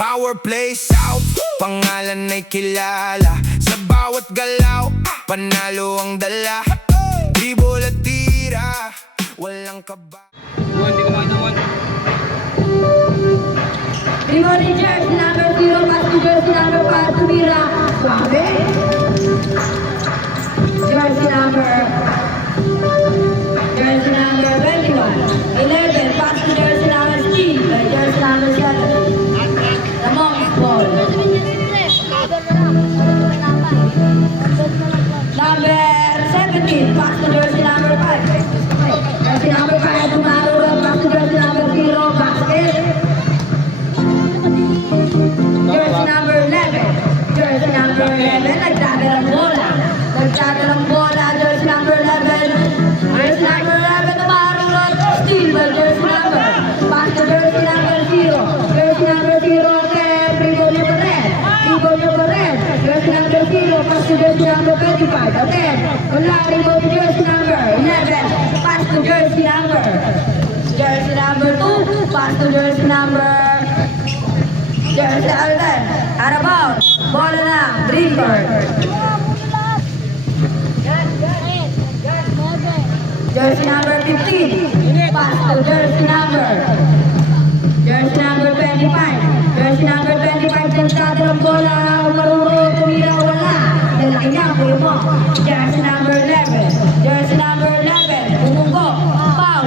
Power play South, pangalan ay kilala. Sa bawat galaw, panalo ang dala. Dribble at tira, walang kaba. Hindi ko makita. Dribble ni jersey number 0, pass to jersey number 5, tumira. Suave. Jersey number 21. 11, pass to jersey number 3, jersey number 7. The Monks ball. Number 17, pass to jersey number 5. Jersey number 5, tumaro, pass to jersey number 0, basket. Jersey number 11. Jersey number 11, nagdadalang bola. Nagdadalang bola, jersey number 11. Jersey number 11, tumarulot. Steal by jersey number. Pass to jersey number 0. Jersey number 0, Primo Nyogoret. Primo Nyogoret. Jersey number 0, pass to jersey number 25. Again, wala, Primo to jersey number 11. Pass to jersey number. Jersey number 2, pass to jersey number. Jersey Alden, out of bounds. Bola na, Greenberg. Jersey number 15. Pass to jersey number. Jersey number 25. Jersey number 25. Tentado ng bola. Maruro, tumira, wala. Lalaki niya, kuya mo. Jersey number 11. Jersey number 11. Umunggo. Foul.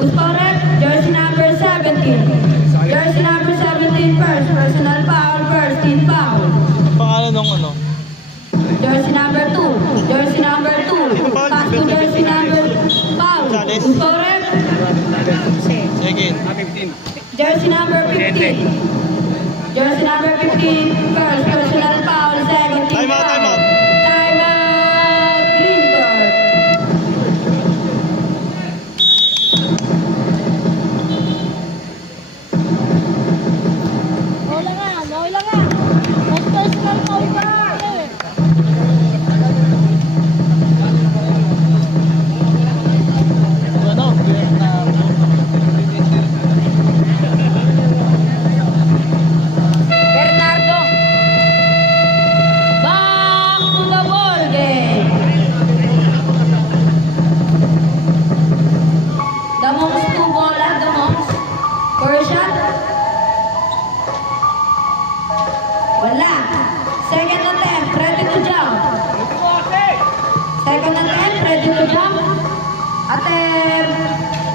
Usporet. Jersey number 17. Jersey number 17 first. Personal foul. First team foul. Pangalan ng ano? Jersey number 2. Jersey number 2. Pass to jersey number foul. Usporet. Second. Jersey number 15. Jersey number 15 first. Personal foul. Second team Time out, time foul. out. Time out. Greenberg. Wala nga. Mas personal foul pa. Ano? Bernardo. Back to the ball game. The Monks to bola. The Monks. First shot. Wala. Second attempt. Ready to jump. Second attempt. Ready to jump. Attempt.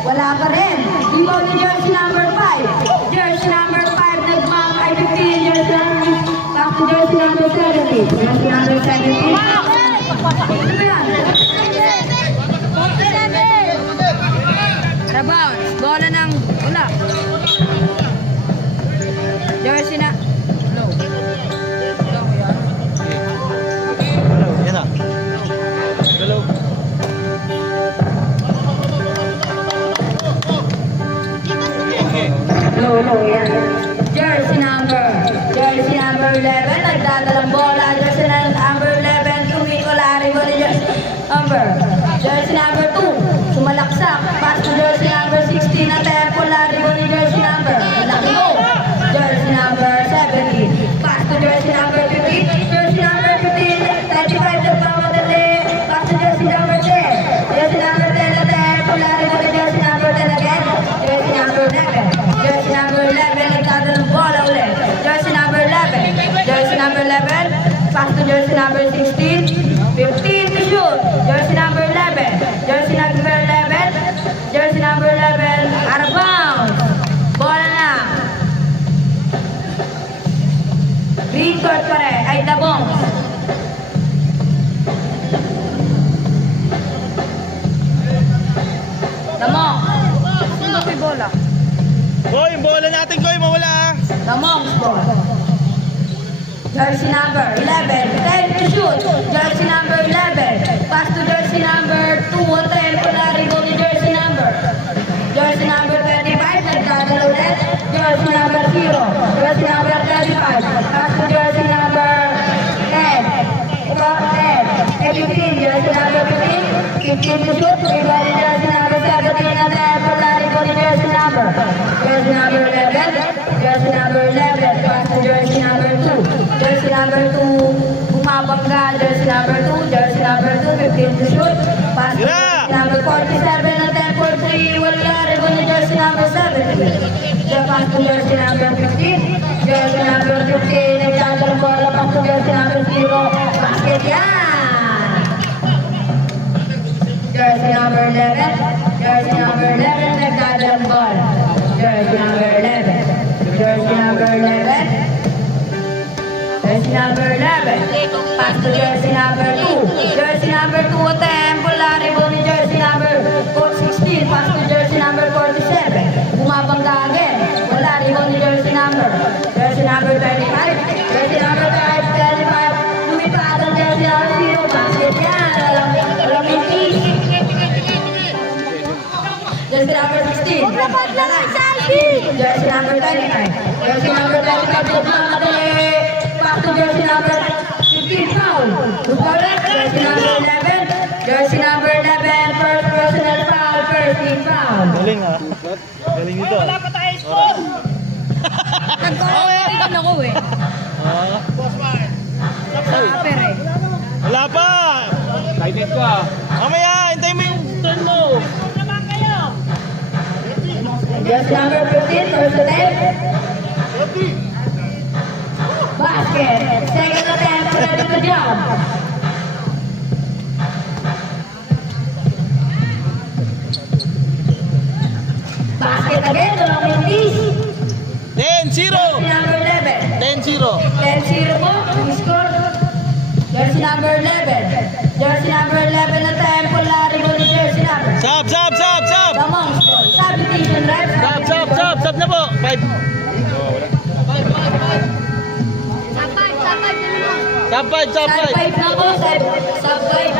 Wala pa rin. Ibaw ni jersey number 5. Jersey number 5. Nagmang ay 15. Jersey number. Back to jersey number 70. Jersey number 70. Ano ba yan? Rebound. Bola ng wala. Jersey na. No. No, yan. Yan na. Hello. No, yan. Jersey number 11. Nagdadalang bola. Jersey number 11. Tumikolari mo ni jersey number. Jersey number 2. Sumalaksak. Pass to jersey number 16. Na temporary mo ni jersey number. Laki mo. Jersey number 17. Pass to jersey number 15. Jersey number 15. 35 na pamadali. Pass to jersey number 10. Jersey number 10 na temporary mo ni jersey number 10 again. Jersey number 11. Jersey number 11. Nagdadalang bola ulit. Jersey number 11. Jersey number 11. Pass to jersey number 16. 15 to shoot. Jersey number 11. Jersey number 11. Jersey number 11. Out of bounds. Bola na. Green court pa rin. Ay, tabong. Damong. Sino may bola? Boy, yung bola natin, Koy, mawala ah. Damong's ball. Jersey number 11. 10 to shoot. Jersey number 11. Pass to jersey number 2. Temporary goal ni jersey number. Jersey number 25. Nagdadala ulit. Jersey number 0. Jersey number 35. Pass to jersey number 10. Ito, 10. 15. Jersey number 15. 15 to shoot. Rebound ni jersey number 17. Na temporary goal ni jersey number. Jersey number 11. Jersey number 11. Pass to number 2, bumabangga. Jersey number 2, jersey number 2, 15 to shoot. Pass to Sira! jersey number 47 at 10 for 3. Wala rin ni jersey number 70. The pass to jersey number 15. Jersey number 15, nagdadalang bola. Pass to jersey number 0. Basket yan! Jersey number 11. Jersey number 11, nagdadalang bola. Jersey number 11. Jersey number 11. Jersey number 11. Pass to jersey number 2. Jersey number 2 attempt. Wala rin ni jersey number 16. Pass to jersey number 47. Bumabangga again. Wala rin ni jersey number. Jersey number 35. Jersey number 35. Lumipad ang jersey number 0. Basket yan. Alam ni Peace. Jersey number 16. Jersey number 35. Jersey number 35. Pass to jersey number 15. Foul. Jersey number 11. Jersey number 11. First personal foul. First team foul. Galing ah. Galing nito. Nag-overreaction ako eh. Ah. Super eh. Wala pa! Excited ko ah. Mamaya, hintay mo yung turn mo. Jersey number 15. First attempt. Basket. Second attempt. Ready to jump. Basket again. Walang mintis. 10-0! Jersey number 11. 10-0. 10-0 po, ang score. Jersey number 11. Jersey number 11 attempt. Wala rin po ni jersey number. Sab! Lamang score. Substitution, right? Sab na po! 5. Sub 5! Sub 5 na po, sub 5.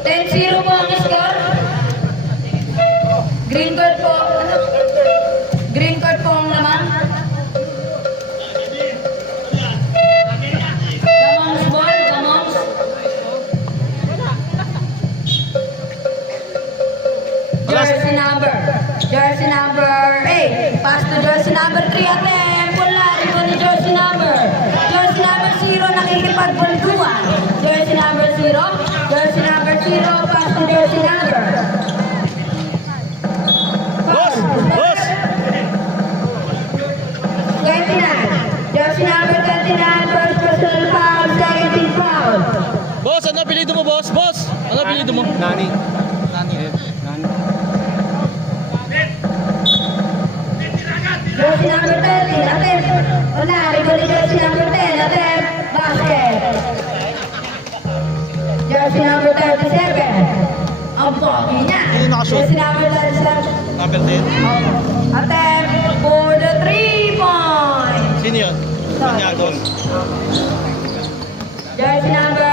10-0 po ang score. Green card po. Green card po ang naman. Damongs ball, Damongs. Jersey number 8. Pass to jersey number 3 attempt. Wala rin po ni jersey number. Jersey number 0 nakikipagbulduan. Jersey number 0. Jersey number 0. Pass to jersey number. Boss! 29. Jersey number 29. First personal foul. Second team foul. Boss, ano apelido mo, boss? Ano apelido mo? Nani. Jersey number 13. Attempt. Wala rin po ni jersey number 10. Attempt. Basket. Jersey number 37. Ang pogi niya. Sino nakashoot? Jersey number 37. Number 10. Attempt for the 3 point. Sino yun? Panyagos. Jersey number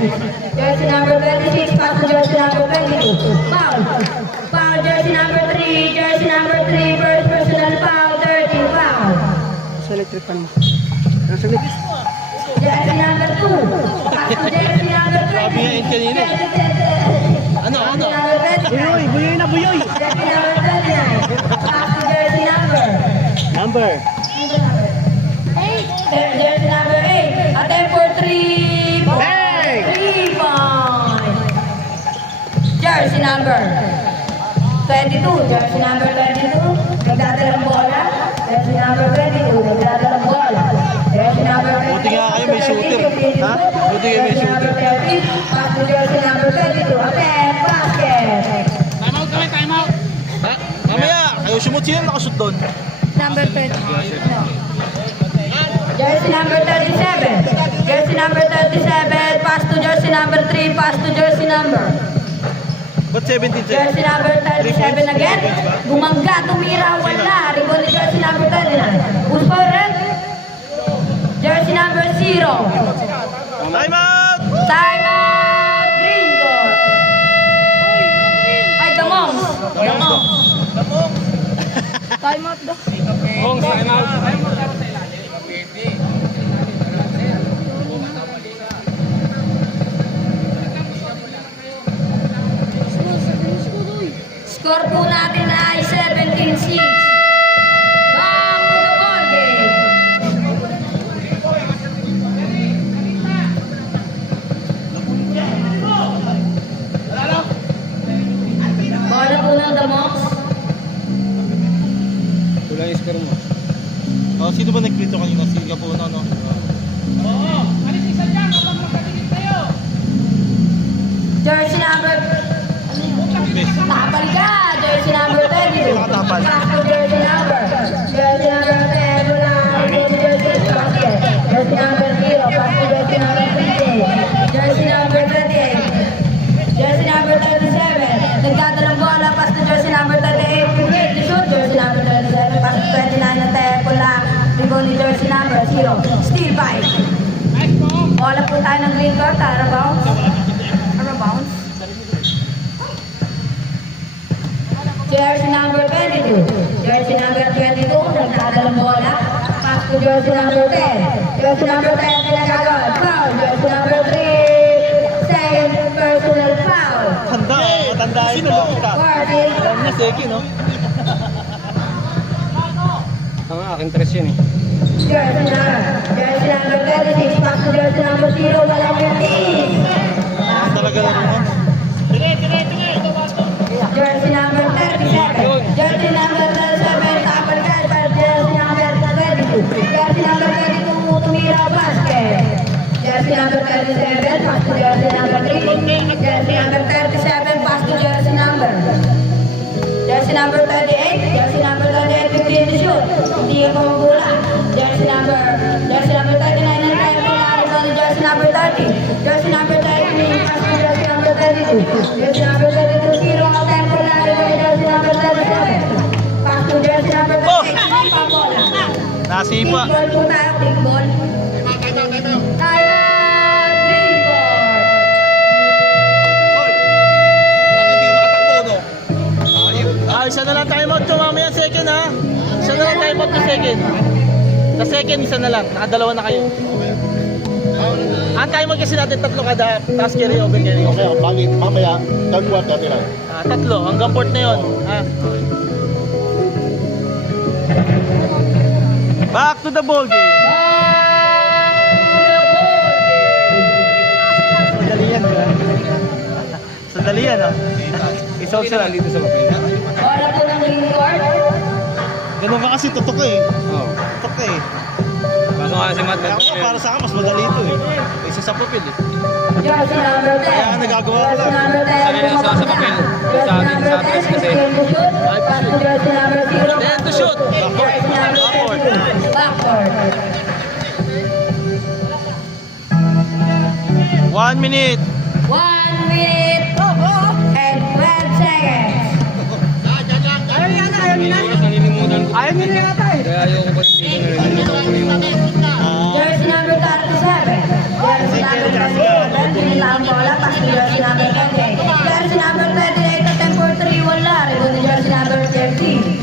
26. Jersey number 26. Pass to jersey number 22. Foul. Foul. Jersey number 3. Jersey number 3. First personal foul. 13 foul. Sa electric fan mo. Saglit. Jersey number 2. Pass to jersey number 20. Sabi nga yun kanina. Ano? Buyoy na buyoy! Jersey number 39. Pass to jersey number. Number. Jersey number 8. Attempt for 3 point. Hey! 3 point. Jersey number 22. Jersey number 22. Nagdadalang bola. Jersey number 22. Nagdadalang bola. Jersey number 22. Buti nga kayo may shooter. Ha? Buti kayo may Jersey number 30. Pass to jersey number 22. Attempt. Basket. Ha? Mamaya, kayo sumot sino nakashoot doon? Number 30. Jersey number 37. Jersey number 37. Pass to jersey number 3. Pass to jersey number. Ba't 17? Jersey number 37 again. Bumangga, tumira, wala. Rebound ni jersey number 39. Who's for red? Jersey number 0. Time out! Time out. Green court. Ay, Damongs. Time out daw. Bong, time out. Score po natin ay 17-6. Back to the ball game. Kulang yung score mo. Oh, sino ba nagkwento kanina? Si Gapuno, no? Jersey number... Tapal ka! Jersey number 32. Nakatapal. Pass to jersey number. Jersey number 10. Wala. Jersey basket. Jersey number 0. Pass to jersey number 38. Jersey number 38. Jersey number 37. Nagdadalang bola. Pass to jersey number 38. Wait, the shoot. Jersey number 37. Pass to 29 na tempo lang. Rebound ni jersey number 0. Steal by. Bola po tayo ng green court. Tara bounce. Tara bounce. Jersey number 22. Jersey number 22, nagdadalang bola. Pass to jersey number 10. Jersey number 10, pinagagawad. Foul. Jersey number 3. Second personal foul. Tanda, matandain mo. Warning. Alam niya, Seki, no? Ang aking tres yun eh. Jersey number 36. Pass to jersey number 0. Walang yung Talaga na rin, Jersey number 37. Jersey number 37. Tapal ka. Jersey number 22. Jersey number 22. Tumira basket. Jersey number 37. Pass to jersey number 3. Jersey number 37. Pass to jersey number. Jersey number 38. Jersey number 38. 15 to shoot. Hindi ka pamagula. Jersey number 39. And time to lari on jersey number 30. Jersey number 30. Pass to jersey number 32. Jersey number 32. Zero ang tempo lari on jersey number 37. Pass to jersey number 38. Hindi pa bola. Nasipa. Big ball po tayo. Big ball. Tayo. Green ball. Isa na lang time out to mamaya second, ha? Isa na lang time out to second. Sa second, isa na lang. Nakadalawa na kayo. Ang time out kasi natin tatlo kada pass carry, over carry. Okay, bakit mamaya dalawa dati lang. Tatlo, hanggang port na yun. Ha? Back to the ball game. Sandali yan, di ba? Sandali yan, oh. Isaw sila dito sa papel. Bola po ng green court. Ganun ka kasi tutok eh. Oo. Tutok ka eh. Paano nga si Matt? Kaya ako, para sa akin, mas madali ito eh. Isa sa papel eh. Jersey number 10. Kaya nagagawa ko lang. Jersey number 10. Sanay lang sa papel. Sa atin, sa atin kasi. Jersey number 0. Then to shoot. Jersey number Backward. 32. Backward. 1 minute. 1 minute and 12 seconds. Nanilimutan ko. Ayaw nila yata eh. Kaya ayoko pa dito nanilimutan ko. Jersey number 37. Jersey number 38. Pinila ang bola. Pass to jersey number 28. Jersey number 38. Attempt for 3. Wala. Rebound to jersey number 13.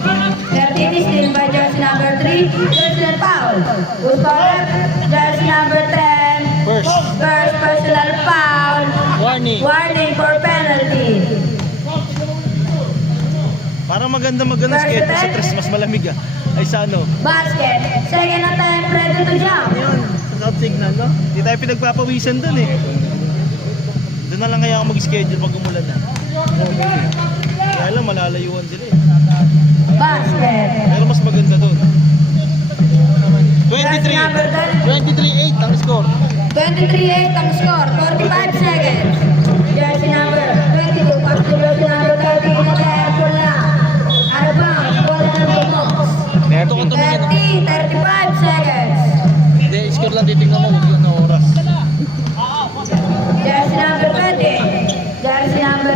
13 is steal by jersey number 3. Jersey foul. Who's correct? Jersey number 10. First. First personal foul. Warning. Warning for penalty. Parang maganda skate sa tres mas malamig ah. Ay sa ano? Basket. Second attempt. Ready to jump. Yun, sa South Signal, no? Hindi tayo pinagpapawisan dun eh. Doon na lang kaya ako mag-schedule pag umulan na. Kaya lang malalayuan sila eh. Basket. Pero mas maganda doon. 23-8 ang score. 23-8 ang score. 45 seconds. Jersey number 22. Pass to jersey number 30. Inattempt na. Out of bounds. Bola ng Bumos. Ito ko tumingin. 35 seconds. Hindi, score lang titignan mo. Huwag yun na oras. Jersey number 20. Jersey number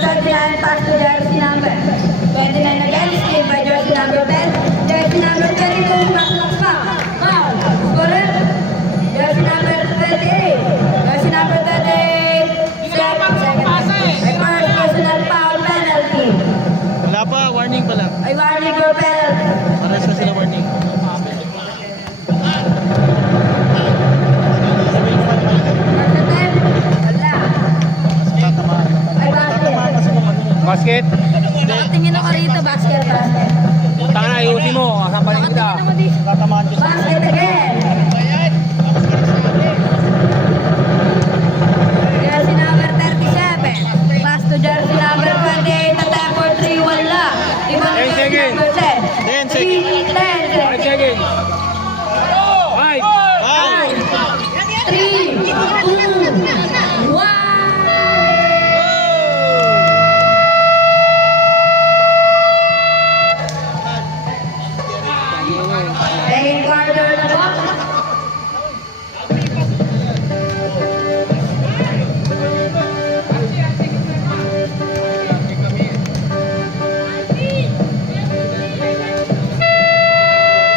39. Pass to jersey number 29 again. Steal by jersey number 10. Jersey number 32. Pass lang foul. Foul. Scorer. Jersey number 38. Jersey number 38. 7 seconds. Ay first personal foul penalty. Wala pa, warning pa lang. Ay warning for penalty. Pares na sila warning. First attempt. Wala. Ay basket. Basket? Tingin ako rito. Basket. Tanga na, ayusin mo. Kasampanin kita. Tatamaan ko sa... Basket again. Jersey number 37. Pass to jersey number 28. Attempt for 3. Wala. Ibang jersey number 10. 10 seconds. 5. 3, 2, 1. Second quarter na po.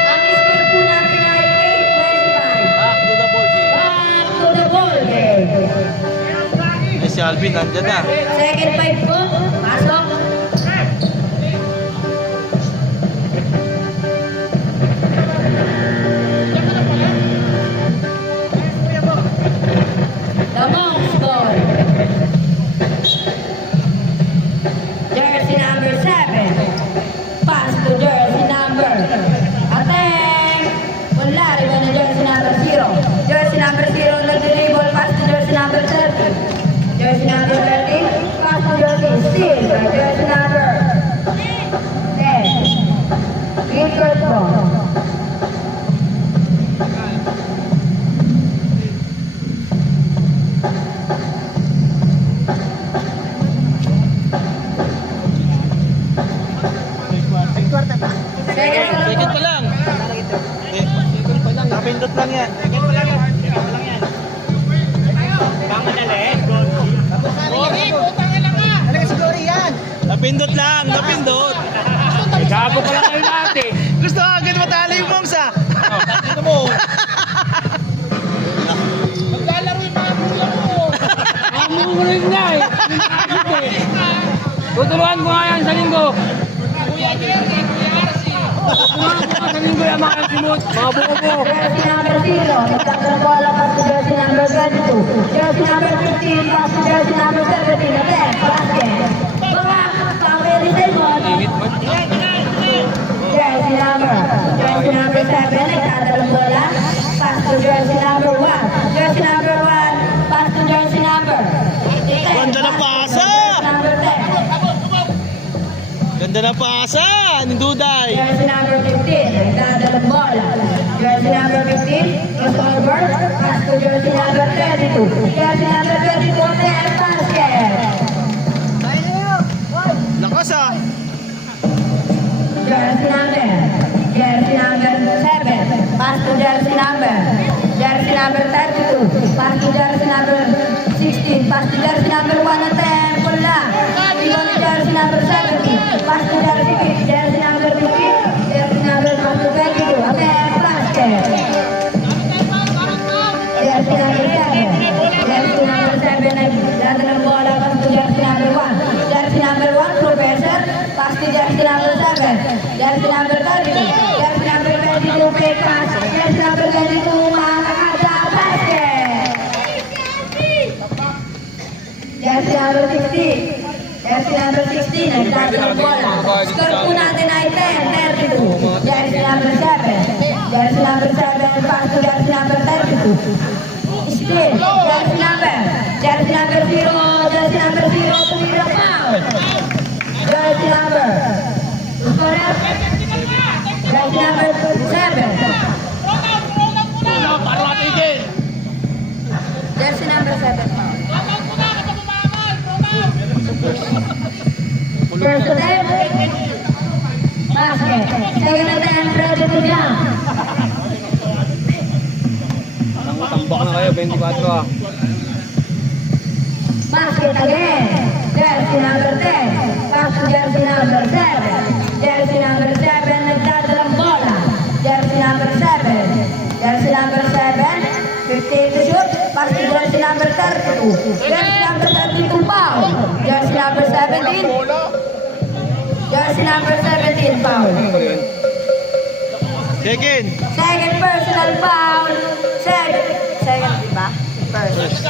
Ang score po natin ay 8-25. Back to the ball game. Back to the ball game. Eh, si Alvin nandyan na. Second five po. Pasok. The Monks ball. Jersey number 7. Pass to jersey number. Ateng. Wala. Riba na jersey number 0. Jersey number 0 nag-dribble. Pass to jersey number 30. Jersey number 30. Pass to jersey. Steal by jersey number 10. Gilbert ball. Second pa lang. Napindot lang yan. Napindot lang, napindot. Gago pala kayo lahat eh. Gusto ko agad matalo yung Monks ah. Ano mo? Maglalaro yung mga bulo mo. Ang rin nga eh. Tuturuan ko nga yan sa linggo. Kuya Jerry, Kuya Arsi. Tuturuan ko nga sa linggo yung mga simot, mga buko. Jersey number 0, nagtatanong bola pass to jersey number 22. Jersey number 15, pass to jersey number 17. Aten, basket. Mga kameri sa ikot. Jersey number 7, nagtatanong bola pass to jersey number 1. Jersey number 1, pass to jersey number 10. Ganda na pasa! Jersey number 10. Ganda na pasa! Ni Duday! Jersey number 15, nagdadalang bola. Jersey number 15, crossover, pass to jersey number 32. Jersey number 32, Aten, basket. Lakas ah! Jersey number 7, pass to jersey number 32, pass to jersey number 16, pass to jersey number 1, Aten, pula. Ibon ni jersey number 17, pass to jersey number 15, jersey number pass to 22, Aten, basket. Jersey number 7, nagdadalang bola, pass to jersey number 1. Jersey number 1, Professor, pass to jersey number 7. Jersey number 32, jersey number 22, fake pass. Jersey number 22, Makakada, basket. Jersey number 16. Jersey number 16, nagdadalang bola. Score po natin ay 10-32. Jersey number 7. Jersey number 7, pass to jersey number 32. Steal. Jersey number 0. Jersey number 0, tumira foul. Jersey number. Score up. Jersey number 7. Jersey number 7, foul. First attempt, basket. Second attempt, ready to jump. Tambak na kayo, 24 ah. Basket again. Jersey number 10. Pass to jersey number 7. Jersey number 7, nagdadalang bola. Jersey number 7. Jersey number 7, 15 to shoot. Pass to jersey number 32. Jersey number 32, foul. Jersey number 17. Jersey number 17, foul. Second! Second personal foul. Second, diba? First,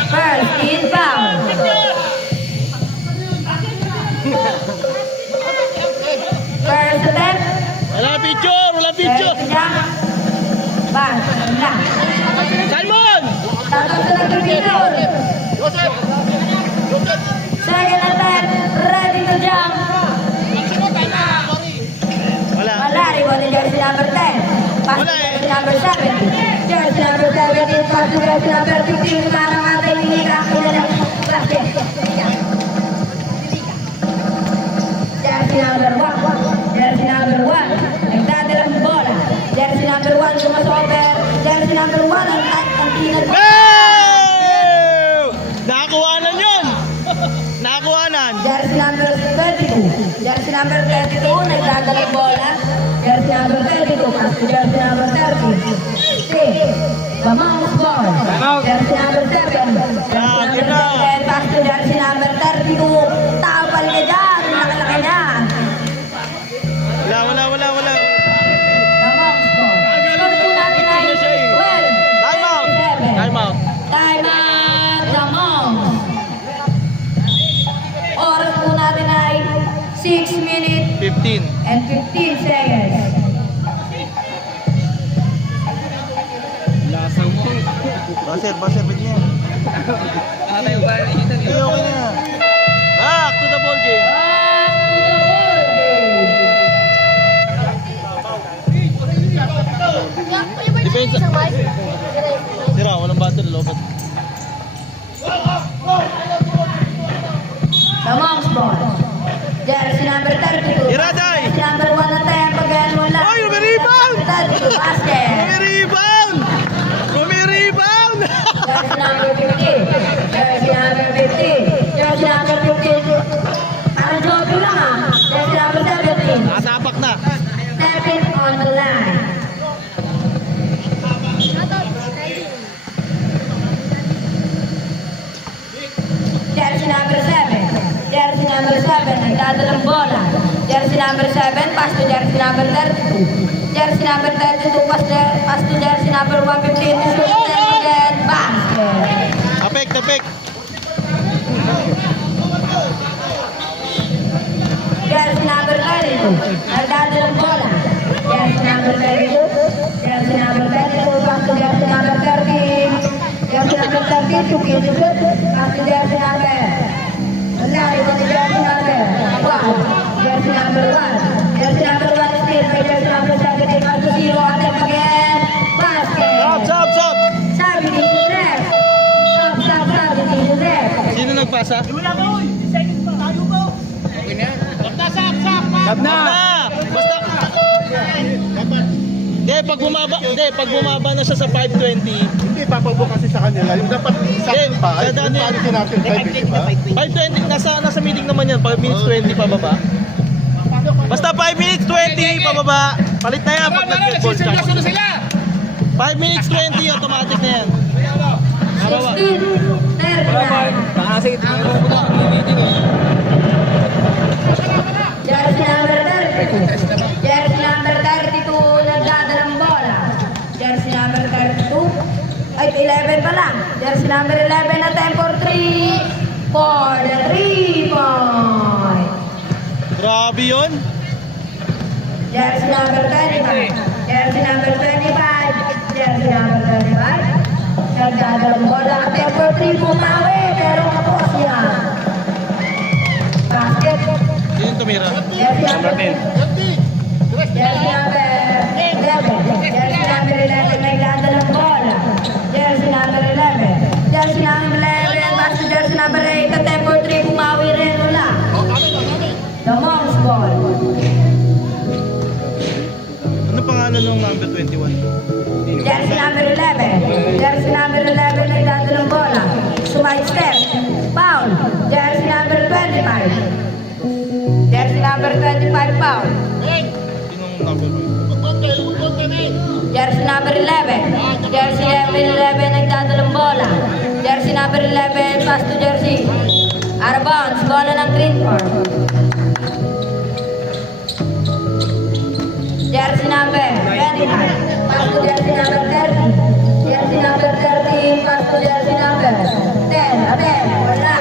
team foul. First attempt. Wala picture! Wala picture! First jump. Pass. Wala. Simon! Tatang sa nag-picture. Second attempt. Ready to jump. Wala. Wala. volleyball ni jersey number 10. Pass to jersey number 70. Jersey number 17, pass to jersey number 15. Parang atay ni Kakila ng basket. Jersey number 1. Jersey number 1. Nagdadalang bola. Jersey number 1 sumasover. Jersey number 1 ang tinag. Wow! Nakakuhanan yun! Nakakuhanan! Jersey number 22. Jersey number 22, nagdadalang bola. Jersey number 22, pass to jersey number 30. 6. The mouse ball. Jersey number 7. Jersey number 7, pass to jersey number 32. Tapal ka dyan, nakalaki na. Wala. The mouse ball. Score po natin ay 12. Time out! 7. Time out! Time out, the mouse. Oras po natin ay 6 minutes 15. and 15 seconds. Baser, pwede yan. Okay na. Back to the ball game. Depensa. Tira, walang battle, lobat. The mouse ball. Jersey number 32. Iraday! Jersey number 1 na tayo pag wala. Ay, rebound! 32 basket. Rebound! Rebound! Jersey number 15. Jersey number 15. Jersey number 15. Parang jogging lang ah. Jersey number 17. Nakasapak na. Step it on the line. Jersey number 7. Jersey number 7, nagdadalang bola. Jersey number 7, pass to jersey number 32. Jersey number 32, pass to jersey number 115 to shoot and again, basket. Apek. Jersey number 32, nagdadalang bola. Jersey number 32, jersey number 32, pass to jersey number 13. Jersey number 13, shoot and shoot, pass to jersey number. Lari ko ni jersey number 1. Jersey number 1. Jersey number 1 still by jersey number 17. Pass to 0 attempt again. Basket. Stop! Sabi ni Joseph. Stop. Sabi ni Joseph. Sino nagpasa? Lab na! Basta. Pag bumaba na siya sa 520, Hindi, papabuo kasi sa kanila. Yung dapat sakto pa. Ay, sa dati- yung policy natin, 5 ba? 520, nasa meeting naman yan, 5 minutes 20 pababa. Basta 5 minutes 20 pababa. Palit na yan pag nag-ball charge. 5 minutes 20, automatic na yan. Pababa. 16. 39. Jersey number 32. Jersey number 32, nagdadalang bola. Jersey number 32. Ay, 11 pa lang. Jersey number 11 na time for 3. For the 3-point. Grabe yun. Jersey number 25. Jersey number 25. Jersey number 25. Nagdadalang bola. Time for 3, bumawi. Pero kapos yan. Basket. Sino yung tumira? Jersey number 10. Jersey number 11. Jersey number 11. Nagdadalang bola. Jersey number 11. Jersey number 11. Pass to jersey number 8. At tempo 3. Bumawi rin wala. The Monks ball. Ano pangalan ng number 21? Jersey number 11. Jersey number 11. Nagdadalang bola. Sumide step. Foul. Jersey number 25. Jersey number 25. Foul. Sinong number 1? Jersey number 11. Jersey number 11 nagdadalang bola. Jersey number 11 pass to jersey. Out of bounds. Bola ng green form. Jersey number 25. Pass to jersey number 30. Jersey number 30 pass to jersey number 10. Aben. Wala.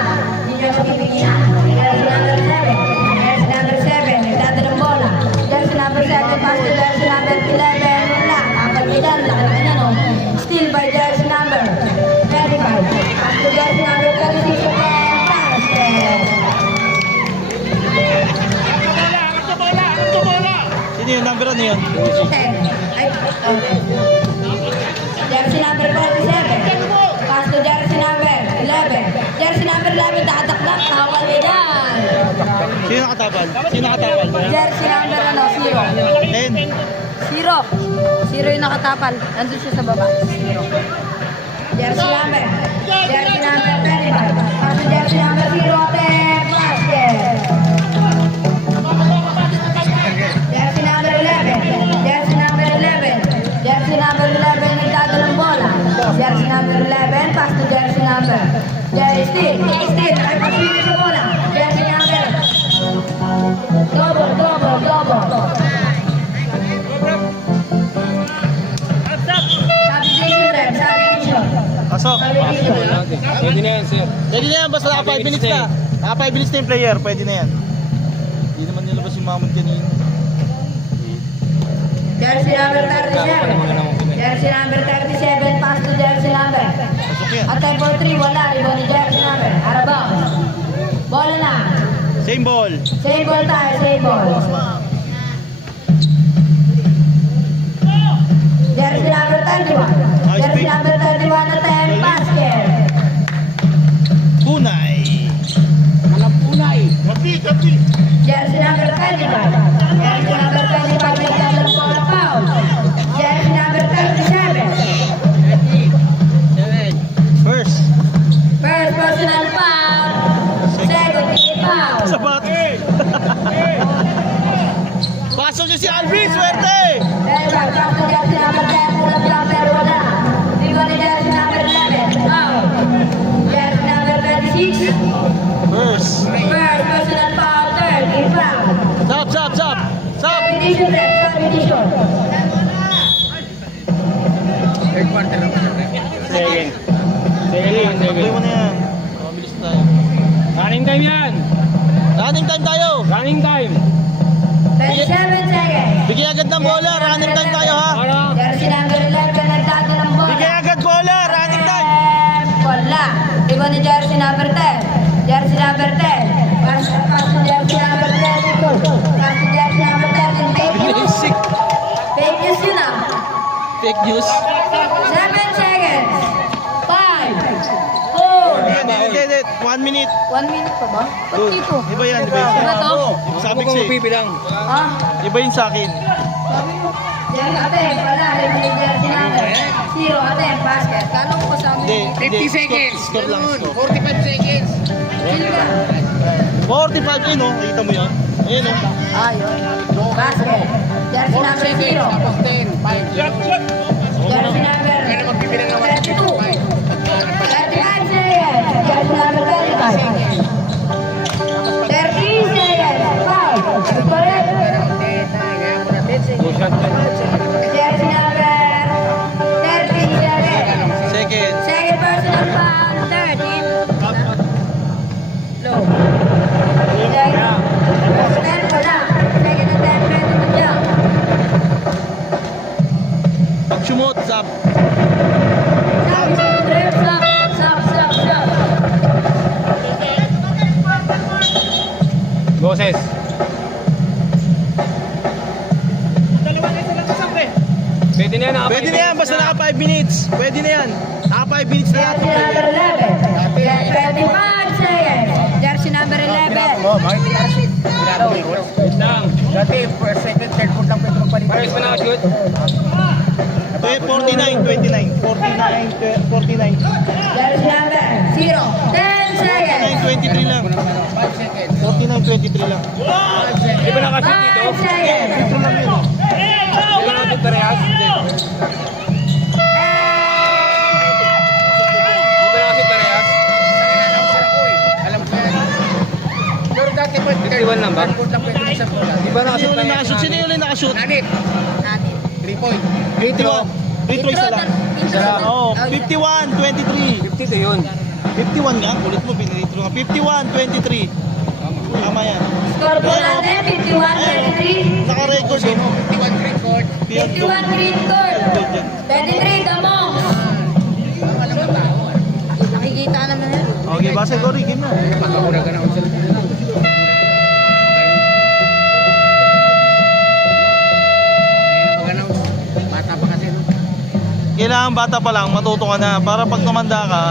Hindi niyo mapipigilan. Jersey number 7. Jersey number 7 nagdadalang bola. Jersey number 7 pass to jersey number 11. Wala. Kapag-ilan. Laki na no. Still by jersey number 25. Pass to jersey number 36. Basket. Sino yung number 1? yun? 10. Ay, okay. Jersey number 37. Pass to jersey number 11. Jersey number 11, tatakdak. Tawal ka dyan. Sino nakatapal? Sino nakatapal? Jersey number 0. 10. 0 yung nakatapal. Nandun siya sa baba. 0. Jersey number 25. Pass to jersey number 0. Basket. Jersey number 11. Jersey number 11. Jersey number 11, nagdadalang bola. Jersey number 11, pass to jersey number. Steve, ay pasili sa bola. Jersey number. Double. Substitution rep, substitution. Pasok. Pwede na yan, sir. Pwede na yan, basta naka 5 minutes na. Naka 5 minutes na yung player, pwede na yan. Hindi naman nilabas yung mamon kanina. Jersey number 37. Jersey number 37, pass to jersey number. Pasok yan. At tempo 3, wala. Iba ni jersey number. Arabaw. Bola na. Same ball. Save ball tayo, save ball. Jersey number 31. Jersey number 31 na 10, basket. Punay. Jersey number 25. Jersey number 25, nagdadalang bola, foul. Jersey number 37. First. First personal foul. Second team foul. Sabat. Pasok niya si Alvin, swerte! Ever, pass to jersey number 10, pull up jumper, wala. Ligo ni jersey number 11, foul. Jersey number 26. First. First personal foul, third team foul. Stop. Substitution rep, substitution. Second. Tuloy mo na yan. Mabilis tayo. Running time yan. Running time tayo. Running time. 27 seconds. Bigyan agad ng bola. Running time tayo ha. Para. Jersey number 11, nagdadalang bola. Bigyan agad bola. Running time. Wala. Iba ni jersey number 10. Jersey number 10. Pass to jersey number 10. Pass to jersey number 10. Fake news. Fake news yun ah. Fake news. 7 seconds. 5, 4. Hindi. 1 minute. 1 minute pa ba? Ba't dito? Iba yan. Iba to? Sabi ko sa'yo. Ha? Iba yun sa akin. Sabi mo. Jersey ate, wala. Iba ni jersey number 0 ate, basket. Kala ko kasama Hindi. mo. 50 seconds. Score lang. Score. 45 seconds. Sino ka? 45 yun oh. Nakita mo yun? Ayun oh. Ayun. Basket. Jersey number 0. 10, 5, Jersey number 32. 35 seconds. Jersey number 35. 13 seconds. Foul. Correct. Jersey number 13 seconds. Second. Second personal foul. 13. Low. Tempo na. Second and 10 minutes to jump. Pag sumot, zap. Stop. Boses. Pwede na yan. Pwede na yan. Basta naka 5 minutes. Pwede na yan. Naka 5 minutes na yan. Jersey number 11. 25 seconds. Jersey number 11. Wait lang. Dati, first, second, third, fourth lang pwede magpalit. Pares pa nakashoot. 49, 29. 49. Jersey number 0. 10 seconds. 23 lang. 5 seconds. 49, 23 lang. Di ba nakashoot dito? 5 seconds. Ito lang yun. Di ba nakashoot parehas? Di ba nakashoot parehas? Alam ko yan. Pero dati, 51 lang ba? third, fourth lang pwede sa bola. Di ba Sino nakashoot yung parehas? nakashoot? Sino yung nakashoot? Nanit. 3 point. 51. Free throw isa lang. Oo, 51, 23. 52 yun. 51 nga, kulit mo, pinilitro nga. 51, 23. Tama yan. Score po natin. 51-23. Naka-record yun. 51 green court. 51 green court. 23 the Monks. Nakikita naman yan. Okay, base ko rin, game na. Pagkakura ka na ako sa kailangan bata pa lang, matuto ka na. Para pag tumanda ka,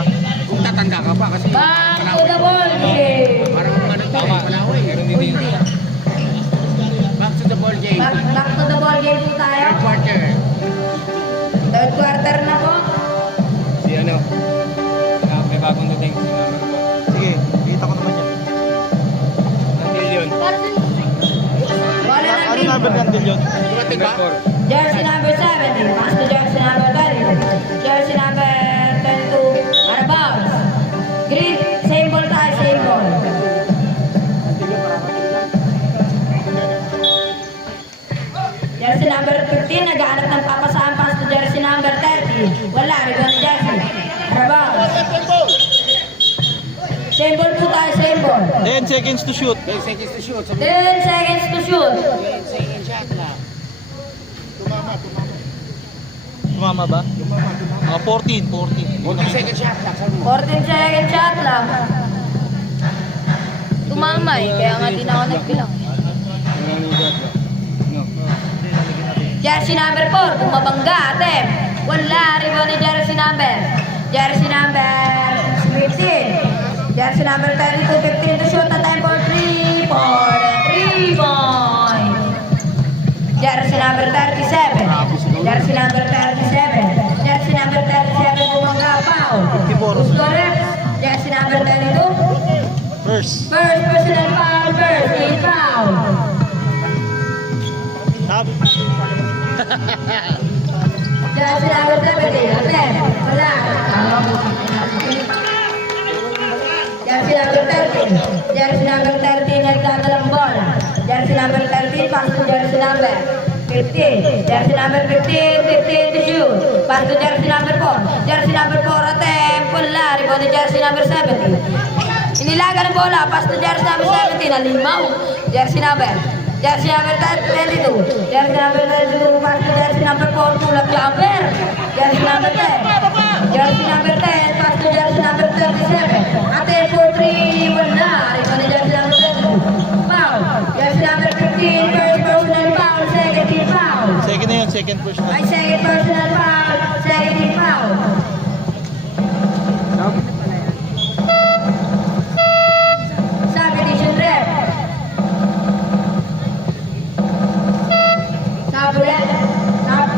Back to the ball game. Back to the ball game po tayo. Third quarter na po. May bagong dating. sige, kita ko naman yan. Bola ng Ano green. number ng yun? Jersey number 70. Pass to jersey number 20. Jersey number 22. Out of bounds. Green. Same ball tayo. Same ball. Jersey number 15. Naghahanap ng papasaan. Pass to jersey number 30. Wala. Rebound ni jersey. Out of bounds. Same ball po tayo. Same ball. 10 seconds to shoot. 10 seconds to shoot. Tumama ba? 14. 14 second shot lang. Tumama eh, kaya nga di na ako nagbilang. Jersey number 4, bumabangga, atem. Wala, rebound ni jersey number. Jersey number 15. Jersey number 32, 15 to shoot. A time for 3 point. Jersey number 37. Jersey number 37. Jersey number 37, bumangga, foul. 54. Who's correct? Jersey number 32. First. First personal foul, first team foul. Top. Jersey number 17, atem. Wala. Jersey number 13. Jersey number 13, nagdadalang bola. Jersey number 13, pass to jersey number 15. Jersey number 15, 15 to shoot. Pass to jersey number 4. Jersey number 4, attempt. Wala. Rebound ni jersey number 17. Inilaga ng bola. Pass to jersey number 17. Nalimaw. Jersey number 22. Jersey number 22. Pass to jersey number 4. Tulak jumper. Jersey number 10. Jersey number 10. Pass to jersey number 37. Attempt for 3. Wala. Rebound ni jersey number 32. Foul. Jersey number 15. First personal foul. Second team foul. Second na yun, second personal. Ay, second personal foul. Second team foul. Substitution rep. Sub rep. Sub.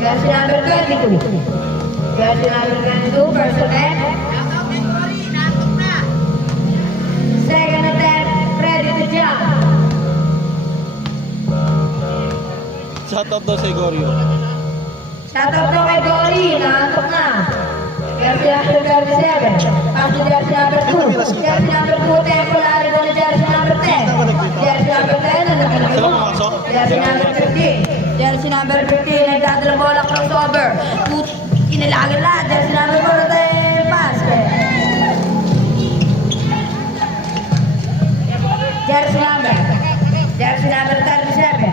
Jersey number 22. Jersey number 22, first attempt. Second attempt, ready to jump. Shoutout daw sa Igorio. Shoutout ko kay Dory, naantok na. Jersey number 37. Pass to jersey number 2. Jersey number 2, temporary ball ni jersey number 10. Jersey number 10, nagkakalabot. Jersey number 15. Jersey number 15, nagdadalang bola crossover. Inilagan lahat. Jersey number 4, pass. Jersey number 37.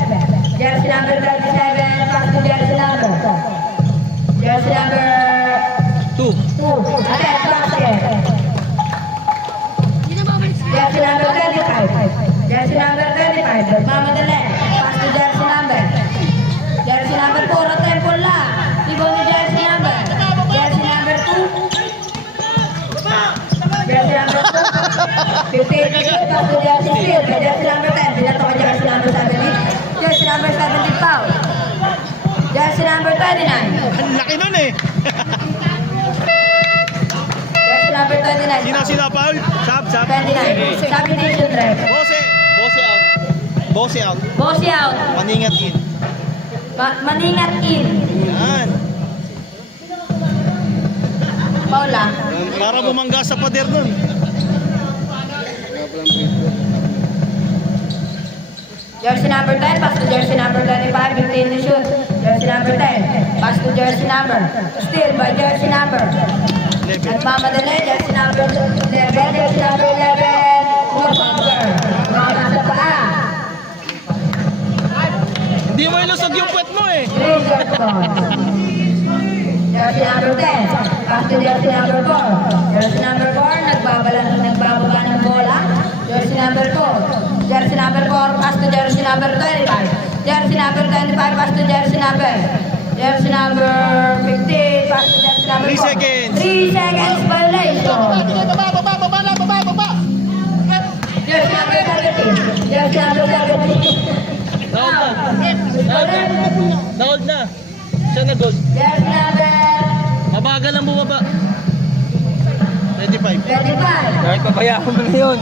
Jersey number 37, pass to jersey number. Jersey number 2. 2. Attack basket. Jersey number 25. Jersey number 25. Nagmamadali. Pass to jersey number. Jersey number 4. Attempt pula. Rebound ni jersey number. Jersey number 2. Jersey number 2. 15. Pass to jersey field. Jersey number 10. Binato ka jersey number 17. Jersey number 17 foul. Jersey number 29. Ang laki nun eh. Jersey number 29. Sino Paul? Sab. 29. Substitution rep. Bose out. Bose out. Bossy out. Maningat in. Maningat in. Yan. Paula. Para bumangga sa pader nun. Jersey number 10, pass to jersey number 25, 15 to shoot. Jersey number 10, pass to jersey number. Still by jersey number. Nagmamadali, jersey number 11, jersey number 11. More power. Mga nasa paa. Hindi mo ilusog yung puwet mo eh. Green Jackson. Jersey number 10, pass to jersey number 4. Jersey number 4, nagbababa ng bola. Jersey number 4. Jersey number 4, pass to jersey number 25. Jersey number 25, pass to jersey number 15, pass to jersey number 3 4. seconds. 3 seconds violation. Jersey number 17, jersey number 17. Nahold na. Siya na gold. Jersey number Mabagal ang bumaba. 25. 25. Kahit pabayaan mo na yun.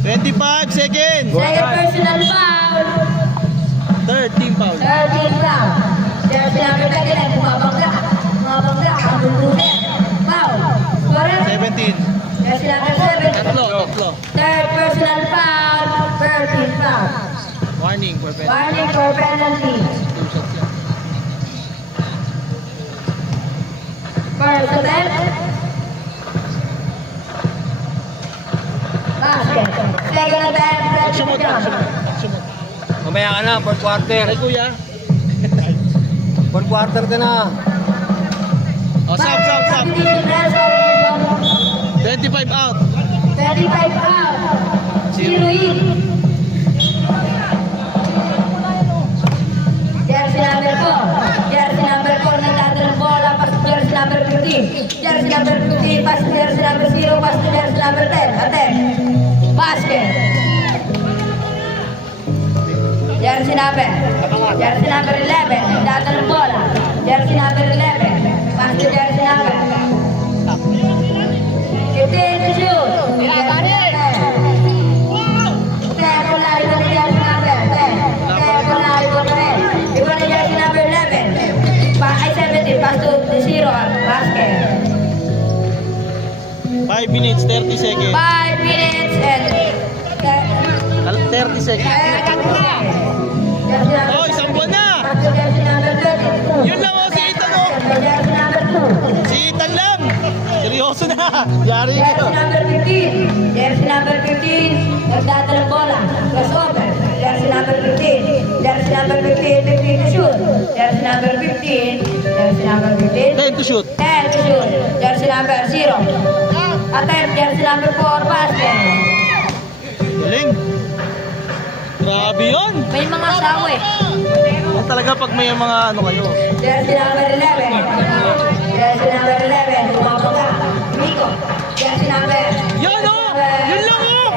25 seconds. Second personal foul. Third team foul. 13 foul. Jersey number 29, bumabangga. Ang bubuhin. Foul. Scorer. 17. Jersey number 7. Tatlo. Third personal foul. 13 foul. Warning for penalty. Warning for penalty. 2 shots yan. First attempt. Basket. Second attempt. Action mo. Mamaya ka na, fourth quarter. Ay kuya. Fourth quarter ka na. Oh, stop. 25 out. 35 out. 0 in. Jersey number 4. Jersey number 4 nagdadalang bola. Pass to jersey number 15. Jersey number 15. Pass to jersey number 0. Pass to jersey number 10. Attempt. Basket. Jersey number 11. Nagdadalang bola. Jersey number 11. Pass to jersey number 15 to shoot. Pass to 0 basket. 5 minutes, 30 seconds. 5 minutes and 30 seconds. Oh, isang buwan na. Yun lang oh, si Ethan oh. Si Ethan lang. Seryoso na. Yari Jersey ka. number 15. Jersey number 15. Nagdadalang bola. Crossover. Jersey number 15. Jersey number 15. 15 to shoot. Jersey number 15. Jersey number 15. 10 to shoot. 10 to shoot. Jersey number 0. Attempt. Jersey number 4. Basket. Galing. Grabe yun. May mga asawa eh. Yan talaga pag may mga ano kayo. Jersey number 11. Jersey number 11. Tumapag ka. Miko. Jersey number. Yan oh. Yun lang oh.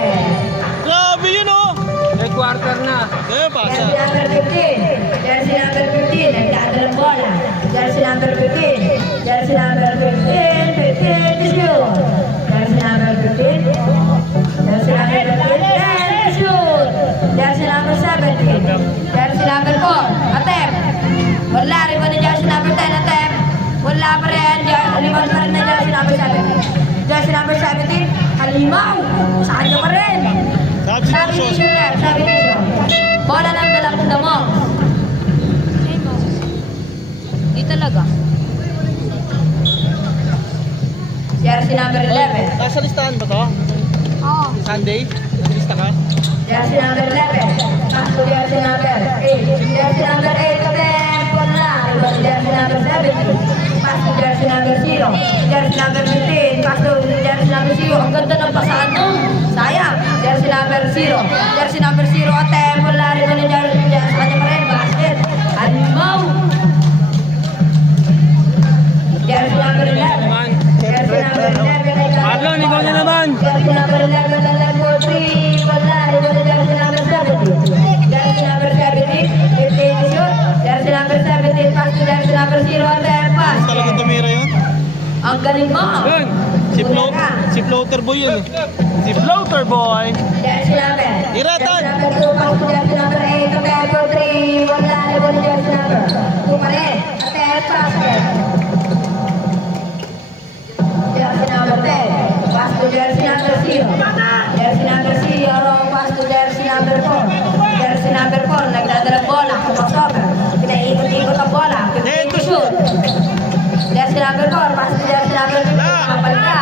Grabe yun oh. Third quarter na. Kaya pasa. Jersey number 15. Jersey number 15. Nagdadalang bola. Jersey number 15. Jersey number 15. 15 to shoot. Jersey number 15. Jersey number 15. 10 to shoot. Jersey number 17. Jersey number 4. Attempt. Wala rin ba ni jersey number 10 attempt? Wala pa rin. Halimaw pa rin na jersey number 17. Jersey number 17. Halimaw. Sa kanya pa rin. Substitution. Substitution. Bola ng dalawang damo. Di talaga. Jersey number 11. Nasa listahan ba to? Oo. Sunday? Nalista ka? Jersey number 11. Pass to jersey number 8. Jersey number 8 attempt. Wala. Jersey number 17. Pass to jersey number 0. Jersey number 15. Pass to jersey number 0. Ang ganda ng pasaan nun. Sayang. Jersey number 0. Jersey number 0 attempt. Wala rin ba ni jersey. Kanya pa rin. Basket. Alimaw. Jersey number 11. Jersey number 11. Marlon, ikaw na naman. Jersey number 11 and number 3. Wala. Ito na jersey number 17. Jersey number 17. 15 to shoot. Jersey number 17. Pass to jersey number 0. Attempt. Pass. Talaga tumira yun? Ang galing mo. Yun. Si Floater Boy yun. Si Floater Boy. Jersey number. Iratan. Jersey number 2. Pass to jersey number 8. Attempt for 3. Wala. Ito na jersey number 2 pa rin. Attempt. Basket. Jersey number 10. Pass to jersey number 0. Jersey number 0. Pass to jersey number 4. Jersey number 4. Nagdadalang bola. Crossover. Pinaikot-ikot ang bola. 15 to shoot. Jersey number 4. Pass to jersey number 15. Kapal ka.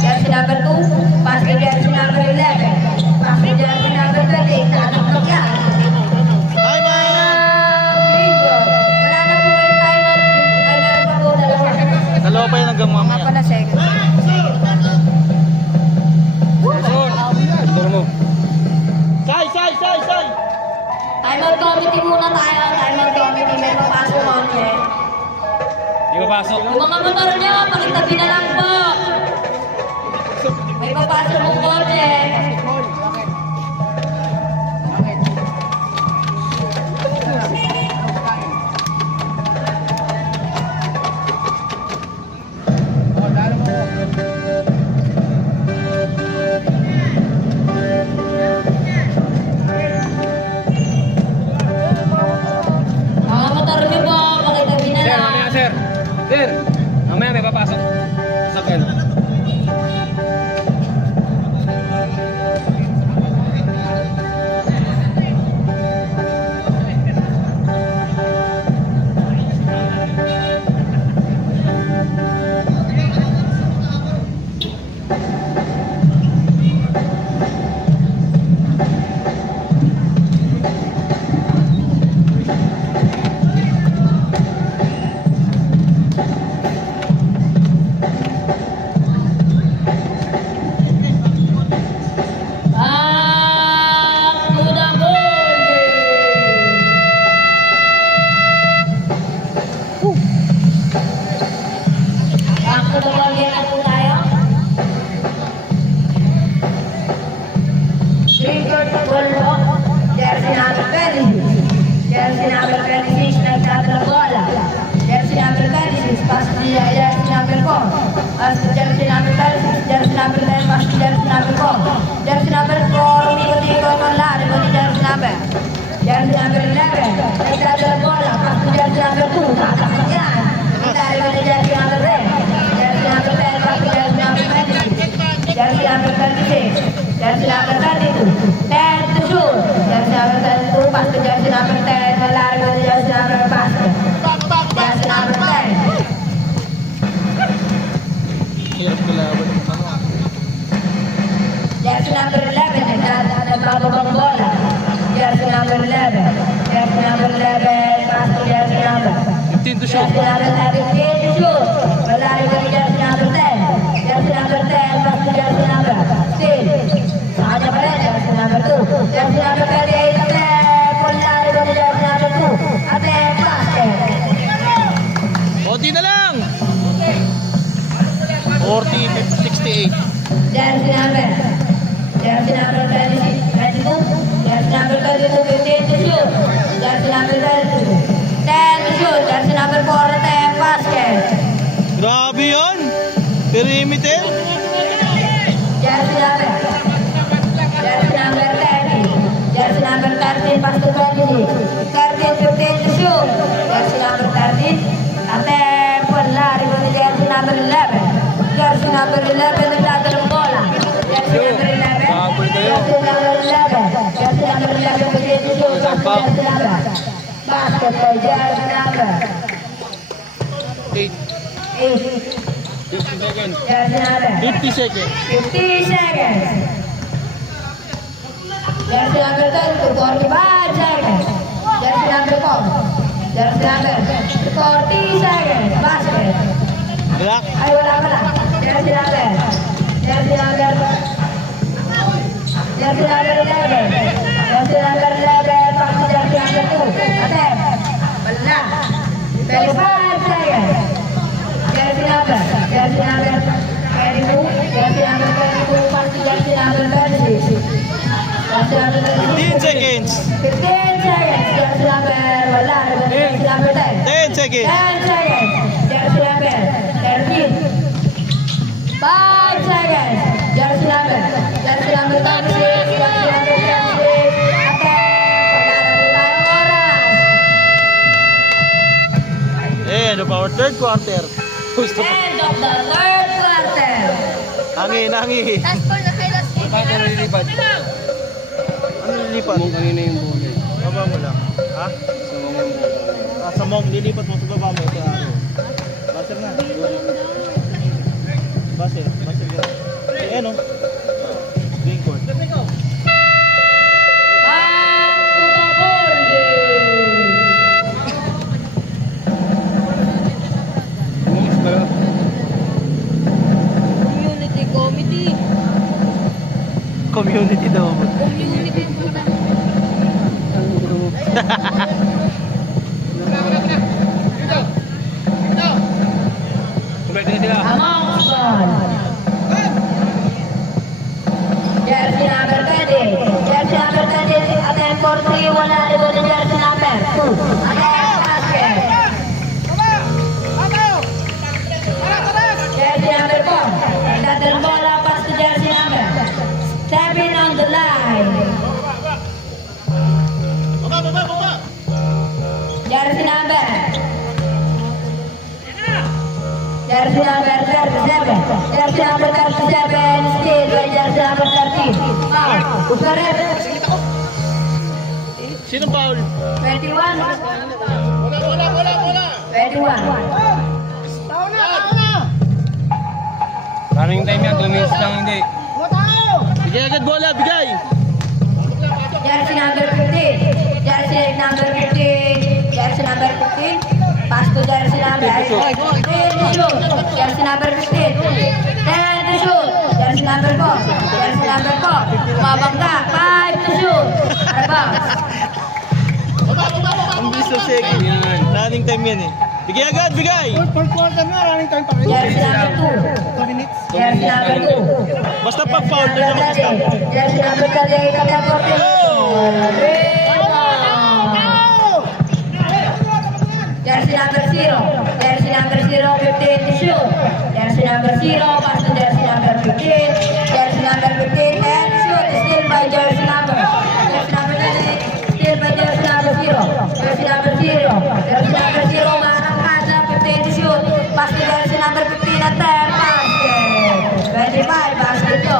Jersey number 2. Pass to jersey number 11. Pass to jersey number 20. Nakatapos ka. Time out! Green zone. Wala na po yung time out. Ay, meron pa po dalawa. Dalawa pa yun hanggang mamaya. Pala second. Turo mo. Sai! Time out committee muna tayo. Time out committee. May papasok kotse. Di ba pasok? Yung mga motor nyo, pakitabi na lang po. May papasok mong kotse. Mga motor nyo po, pakitabi na Sir, lang. mamaya sir. Sir, mamaya may papasok. Sakyan. Back to the ball game. Back to the ball game na po tayo. Trigger to ball jersey number 20. Jersey number 26 nagdadala bola. Jersey number 26 pass to jersey number 4. Pass to jersey number 26. Jersey number 10 pass to jersey number 4. Jersey number 4 umikot-ikot ang lari mo ni jersey number. Jersey number 11 nagdadala bola. Pass to jersey number 2. Tatakot yan. Nagdali mo ni jersey number 10. Jersey number 10 pass to jersey number 26. Jersey number 36. Jersey number 32. 10 to shoot. Jersey number 32 pass to jersey number 10. Nalari mo ni jersey number basket. Jersey number 10. Hirap kalaban ng mga. Jersey number 11, nagbababang bola. Jersey number 11. Jersey number 11, pass to jersey number. 15 to shoot. Jersey number 11, 15 to shoot. Malari ko ni jersey number 10. Jersey number 10, pass to jersey number. Still. Sa kanya pa rin, jersey number 2. Jersey number 38, attempt. Malari ko ni jersey number 2. Attempt, basket. Konti na lang. 40, 68. Jersey number 26, 22. Jersey number 22, 15 to shoot. Jersey number 22, 10 to shoot. Jersey number 4, attempt, basket. Grabe yun. Perimeter. Jersey number 30. Jersey number 13, pass to 26. 13, 15 to shoot. Jersey number 13, attempt, wala. Rebound ni jersey number 11. Jersey number 11, nagdadalang bola. Jersey number 11. Baboy kayo. Jersey number 11. Jersey number 11, begin to shoot. Pass to jersey number. Basketball, jersey number 8. 8. 50 seconds. Jersey number 50 seconds. 50 seconds. Jersey number 10 to 45 seconds. Jersey number 4. Jersey number 40 seconds. Basket. Black. Ay, wala pala. Jersey number. Jersey number 11. Jersey number 11. Pass to jersey number 2. Attempt. Wala. 25 seconds. Jersey number 22. Jersey number 22. Pass to jersey number 36. Jersey number 15 36. seconds. 15 seconds. Jersey number. Wala. Jersey number 10. 10 seconds. 10 seconds. Jersey number 13. 5 seconds. Jersey number 36. Jersey number 36. Attempt. Wala na po tayong oras. Ano pa? Our third quarter. End of the third quarter. Hangi. Last call na kayo, last call. Bakit ano lilipat? Ano lilipat? Mong kanina yung buhok niya. Baba mo lang. Ha? Sa mga Sa mong lilipat mo sa baba mo. Sa ano? Baser na. Baser ka. Ayan o. Green court. Back to the ball game. Community committee. Community daw. Community po na. Kumpleto na sila. Amongson. Jersey number 20. Jersey number 20. Attack for 3. Wala rin the jersey number 2. Attack basket. Jersey number 4. Dadal bola pass to jersey number. Stepping on the line. Jersey number. Jersey number 37. Jersey number 37. Still by jersey number 13. Usaret. Sino foul? 21. 21. Running time yan, 2 minutes lang hindi. Bigay agad bola, bigay! Jersey number 15. Jersey number 15. Jersey number 15. Pass to jersey number 10 to shoot. Jersey number 15. 10 to shoot. Jersey number 4. Jersey number 4. Mabangga. 5 to shoot. Rebound. Ang bilis ng second. Running time yan eh. Bigay agad, bigay! Jersey number 2. Jersey number 2. Basta pag foul na naman stop. Jersey number 38. Number 14. Jersey number 0. Jersey number 0, 15 to shoot. Jersey number 0, pass to jersey number 15. Jersey number 15, and shoot. Still by jersey number. Jersey number 20, still by jersey number 0. Jersey number 0. Jersey number 0, maangkada, 15 to shoot. Pass to jersey number 15 at 10. Basket. 25, basket to.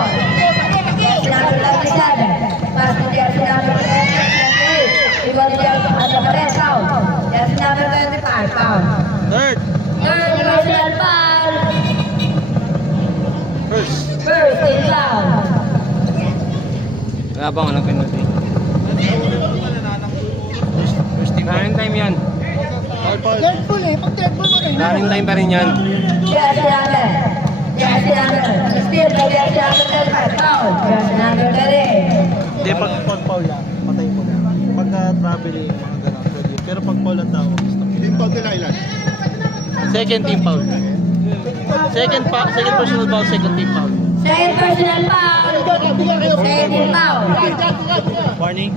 Jersey number 37. Pass to jersey number 28. Igual to jersey number 10, foul. Jersey number 25, foul. Third. Third personal foul. First. First team foul. Wala bang anong penalty? Running time yan. Running time pa rin yan. Jersey number. Jersey number. Still by jersey number 35, foul. Jersey number 30. Hindi, pag foul lang, patay mo lang. Pagka traveling, mga ganun, pwede. Pero pag foul ang tao, stop. Team foul nila ilan? Second team foul. Second personal foul, second team foul. Second personal foul. Second team foul. Warning.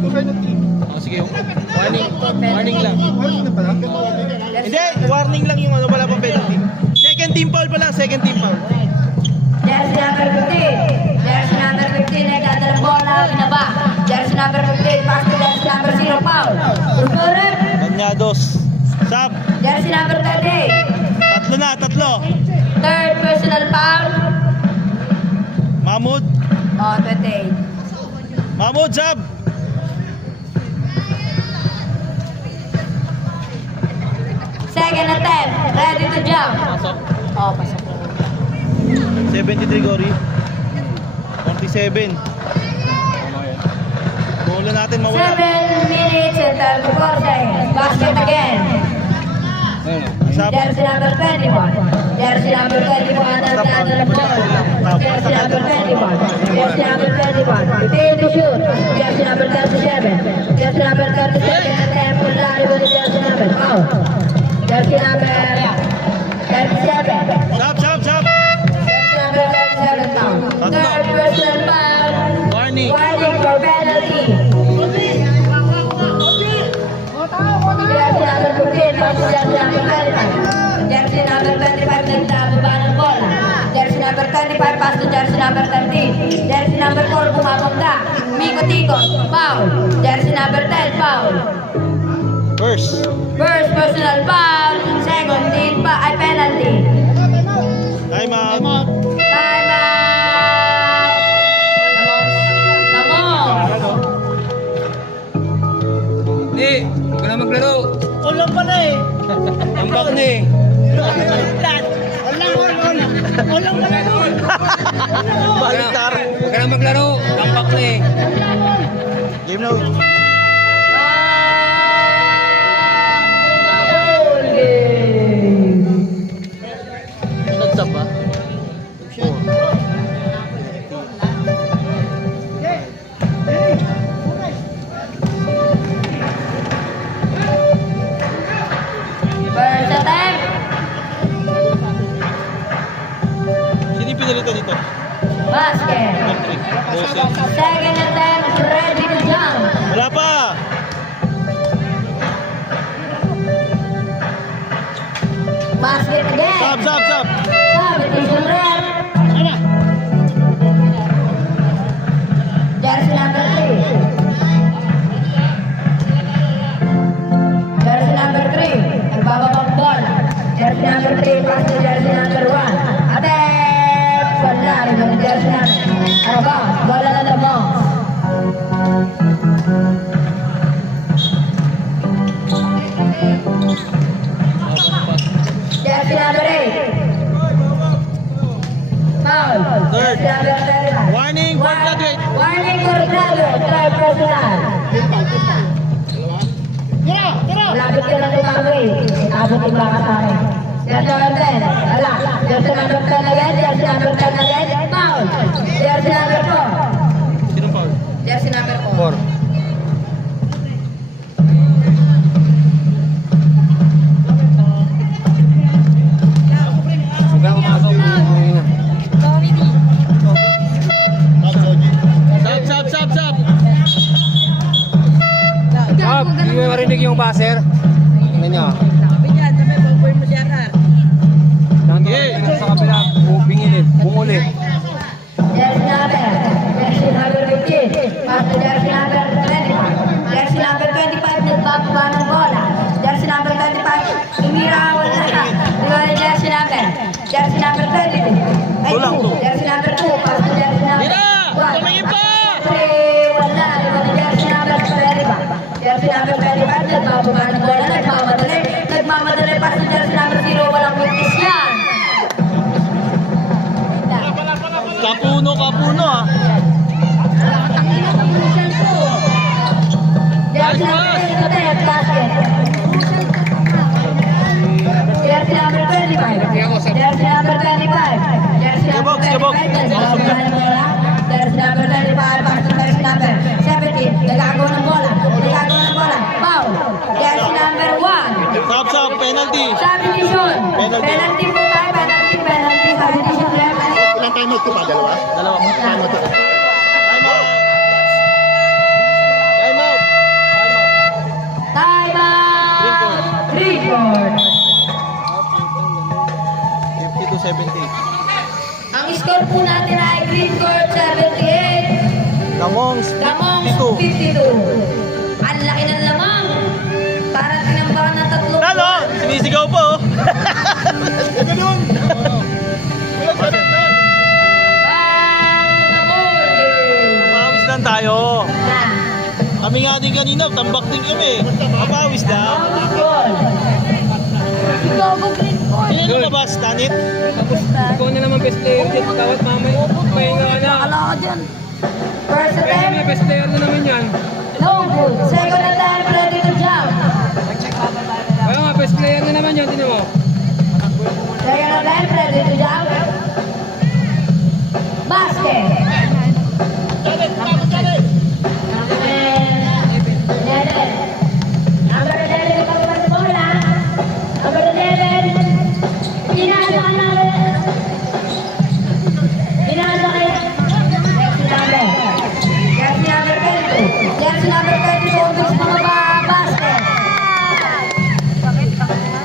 Two penalty. Oh, sige. Warning. Warning lang. Ano na pala? Hindi, warning lang yung ano, wala pang penalty. Second team foul pala, second team foul. Jersey number 15. Jersey number 15 ay dadalang bola, binaba. Jersey number 15, pass to jersey number 0, foul. Usurip. Banyados. Sab. Jersey number 38. Tatlo na, tatlo. Third personal foul. Mahmud. Oh, 28. Mahmud, sab. Second attempt. Ready to jump. Pasok. Oh, pasok. 73 Gori. 47. Bola natin mawala. 7 minutes and 34 seconds. Basket again. Sab. Jersey number 21. Jersey number 21. Ang dadalang bola. Jersey number 21. Jersey number 21. 15 to shoot. Jersey number 37. Jersey number 37. Attempt for Larry with the jersey number. Foul. Jersey number 37. Sab, sab, sab. Jersey number 37 foul. Third personal foul. Warning. Warning for penalty. Jersey number 15, pass to jersey number 25. Jersey number 25, nagbaba ng bola. Jersey number 25, pass to jersey number 13. Jersey number 4, bumabangga. Mikot-ikot, foul. Jersey number 10, foul. First. First personal foul. Second team pa ay penalty. Time out. Time out. Namo. Hindi, huwag ka na maglaro. Ulang pala eh. Tambak na eh. Balitar. Huwag ka na maglaro. Tambak na eh. Game na. Nagsab ba? 4. number 10. Wala. Jersey number 10 again. Jersey number 10 again. Foul. Jersey number 4. Sinong foul? Jersey number 4. 4. Huwag pumasok. Sab. Bob, hindi mo marinig yung buzzer. Ano nyo? Nandun sa kabila, bumingin, bumuli. Jersey number 15. Pass to jersey number 25. Jersey number 25, nagbababa ng bola. Jersey number 25, tumira, wala na. Diba jersey number? Jersey number 22. Ay, Kulang 2. Jersey number 2, pass to jersey number Mira! 1. Tumingin pa! Wala, diba jersey number 25. Jersey number 25, nagbababa ng bola, nagmamadali, pass to jersey number 0, walang witness yan. Kapuno ah. Jersey number 25, basket. Jersey number 25. Jersey number 25. Jersey number 25. Jersey number 25. Pass to jersey number 17. Nagagawa ng bola. Foul. Jersey number 1. Sab, penalty. Substitution. Penalty po tayo. Penalty. Substitution. Ilang time out ko pa? Dalawa? Dalawa. Time out. Time out. Green court. 50-70. Ang score po natin ay green court 78. Kamongs, Lamang 52. 52. Ang laki ng lamang. Parang tinambakan ng tatlo. Ano? Sinisigaw po. Mapawis lang tayo. Kami nga din kanina, tambak din kami. Mapawis lang. Sino lumabas, Tanit? Ikaw na naman best player dyan. Tawat mamay. Pahinga ka na. Wala ka dyan. First Kaya attempt, may best player na naman yan. no good. Second attempt, ready to jump. Kaya nga, best player na naman yan. Tinan mo. Second attempt, ready to jump. Basket. Number 11, pagkakas bola. Number 11, pinasa ka namin. Pinasa kayo. Jersey number 22. Jersey number 22, gusto mo ba basket?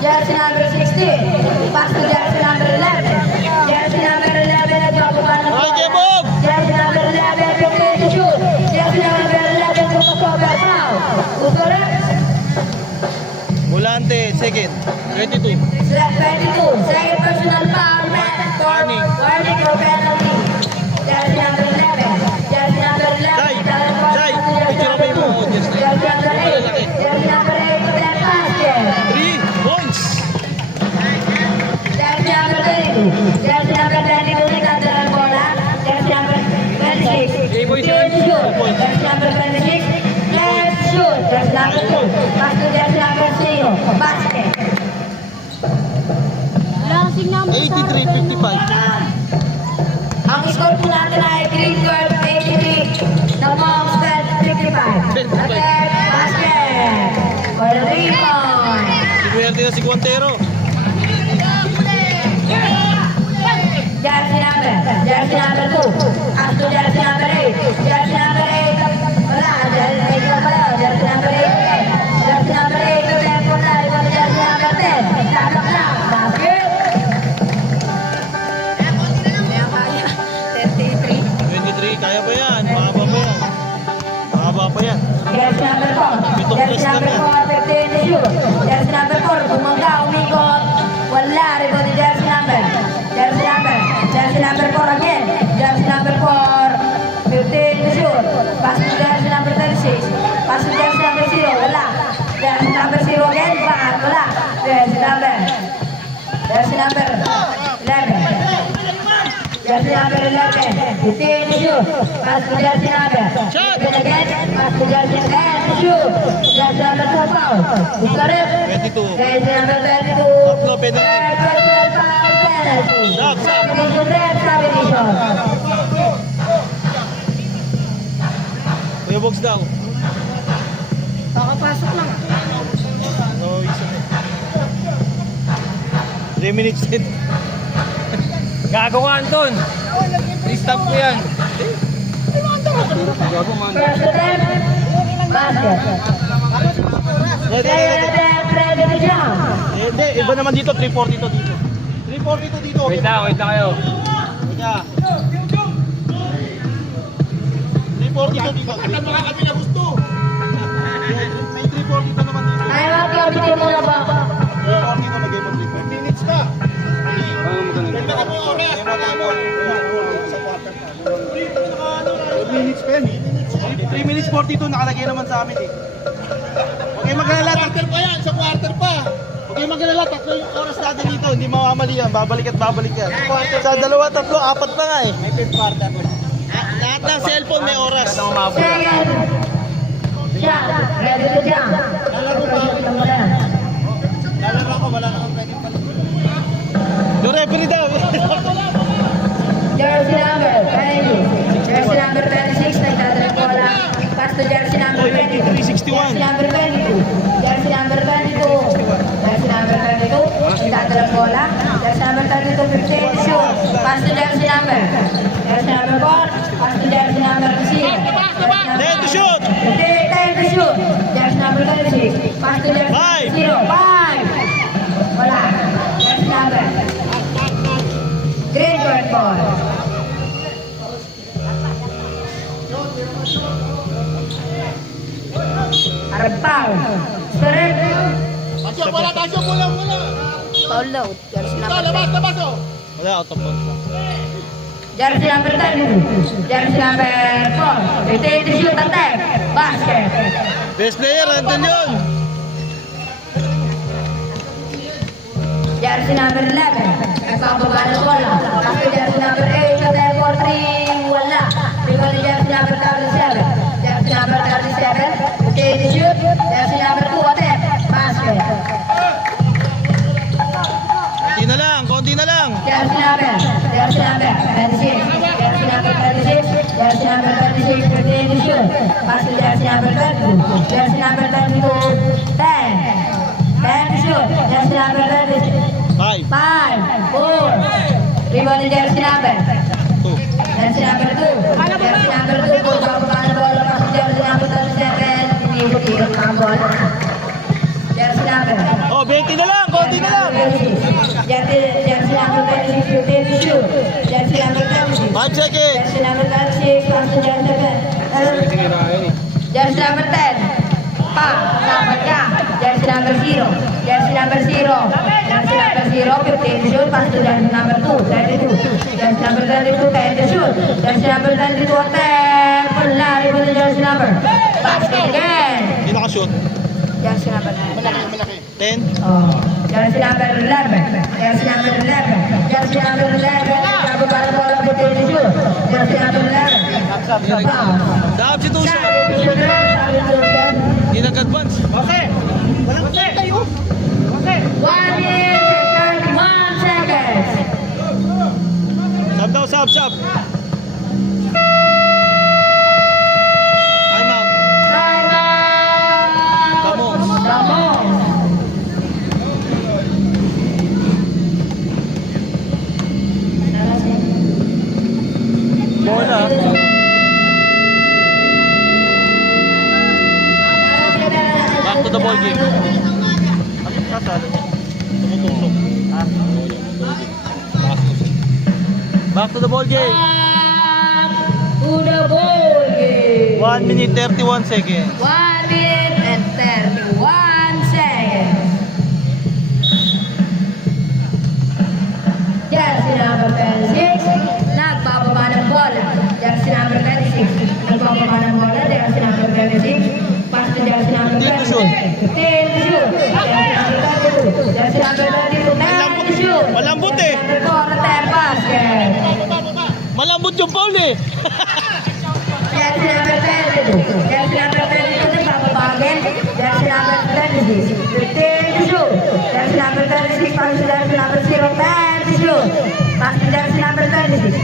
Jersey number 16. Pass to jersey number 11. Jersey number 11, nagbababa ng bola. Okay, Bob! Jersey number 11, prepare to shoot. Jersey number 11, crossover foul. Gusto rin? Volante, second. 22. 22. Second personal foul. Warning. Warning or penalty. Jersey number 11. Jersey number 11. Jai, picture mo yung mga audience na yun. Jersey number 8. Jersey number 8. Left basket. 3 points. Jersey number 22. Jersey number 22. Nagdadala ng bola. Jersey number 26. Eight points Shoot. yun. Jersey number 26. Let's shoot. Jersey number 2. Pass to jersey number 0. Basket. Lasing number 83-55. Ang score po natin ay green court 83. Namang spell 55. Attack basket. For the 3 points. Sinuwerte na si Guantero. Jersey number 2. Pass to jersey number 8. Jersey number 8. Wala. Jersey number 8 lang pala. Jersey number 8. Jersey number 8. Tempo na. Ibang jersey number 10. Tatak na. Basket. 23, kaya pa yan. Mahaba pa yan. Mahaba pa yan. Jersey number 4. Jersey number 4. 15 to shoot. Jersey number 4. Bumangga. Umikot. Wala. Rebound ni jersey number. Jersey number 4 again. Jersey number 4. 15 to shoot. Pass to jersey number 36. Pass to jersey number 0. Wala. Jersey number 0 again. Bakit? Wala. Jersey number 11. Jersey number 11. 15 to shoot. Pass to jersey number. Shot! Again. Pass to jersey again to shoot. Jersey number 2 foul. Gusto rin? 22. Jersey number 22. Tatlo, penalty. Third person Kuya Bogs daw. Kakapasok lang. No, isa. 3 minutes din. Gago ka, Anton. I-stop ko yan. First attempt, basket. Ready to jump. Hindi, iba naman dito, 340 to dito. 340 to dito. Wait lang kayo. Kaya. 340 to dito. Bakit mga kami na gusto? May 340 to naman dito. Time out yung bitin mo na ba? 340 to lagay mo 340. Minutes ka. Minutes pa yan eh. 3 minutes 42 nakalagay naman sa amin eh. Huwag kayo mag-alala. Quarter pa yan, sa quarter pa. Huwag kayo mag-alala, 3 yung oras natin dito. Hindi mawamali yan, babalik at babalik yan. Sa 2, 3, 4 pa nga eh. May 5 quarter. Lahat ng cellphone may oras. Second. Shot. Ready to jump. Lalaro ko, wala nakang pwedeng palit. Yung referee daw. Jersey number 20. Jersey number 26. Nagdadala ko lang. Pass to jersey number 22. 361. Jersey number 22. Jersey number 22. Jersey number 22. Nagdadala ko lang. Jersey number 32. 15. Shoot. Pass to jersey number. Jersey number 4. Pass to jersey number 0. Then to shoot. 10 to shoot. Jersey number 26. Pass to jersey Five. 0. 5. Wala. Jersey number. Green court ball. Arpaw. Spirit. Foul out. Jersey number 10. Wala, out of bounds lang. Jersey number 10. Jersey number 4. Retain to shoot. Attack. Basket. Best player, andun yun. Jersey number 11. Nagpapaba ng bola. After jersey number 8. Attack for 3. Wala. Tingnan ni jersey number 37. Jersey number 37. Retain to shoot. Jersey number 2. Attack. Basket. Konti na lang. Jersey number 36. Jersey number 36. Jersey number 36. Retain to shoot. Pass to jersey number 22. Jersey number 22. 10. 10 to shoot. Jersey number 36. 5, 5, 4. Rebound ni jersey number. 2. Jersey number 2. Jersey number 2. Pagpapaka na bola. Pass to jersey number 37. Tinipot-ikot na ang bola. Jersey number. Oh, 20 na lang, konti na lang. Jersey number 36. Retain to shoot. Jersey number 36. 5 seconds. Jersey number 36. Pass to jersey number. Jersey number 10. Pa, dapat ka. Jersey number 0. Jersey number 0. Jersey number 0. 15 to shoot. Pass to jersey number 2. 32. Jersey number 32. 10 to shoot. Jersey number 32. Attack. Wala. Rebound ni jersey number. Basket again. Hindi nakashoot. Jersey number 9. 10. Oh. Jersey number 11. Jersey number 11. Jersey number 11. Nagkababa ng bola. 15 to shoot. Jersey number 11. Dahab si Tusa. Hindi nag-advance. Okay. Walang okay. Okay. 1 minute and 31 seconds. Sab daw, sab. I'm out. Time out. Tamo. Tamo. Bola. Back to the ball game. Tumutusok. Back to the ball game. To the ball game. 1 minute 31 seconds. 1 minute and 31 seconds. Jersey number 26. Nagbababa ng bola. Jersey number 26. Nagbababa ng bola. Jersey number 26. Pass to jersey number 26. 10 to shoot. Jersey number 22. 10 to shoot. Malambot eh. Jersey number 4. Attack basket. Malambot yung foul eh. Jersey number 22. Jersey number 22. Nagbababagin. Jersey number 26. 15 to shoot. Jersey number 36. Pass to jersey number 0. 10 to shoot. Pass to jersey number 26.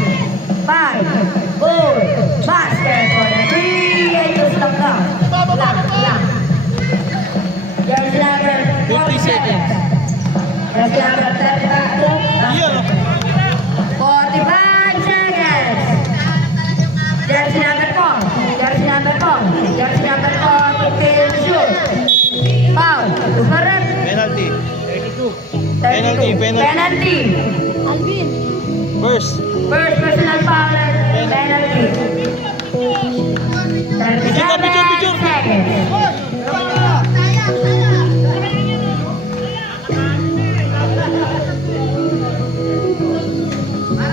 First. First personal foul and penalty. 37 Picture. seconds.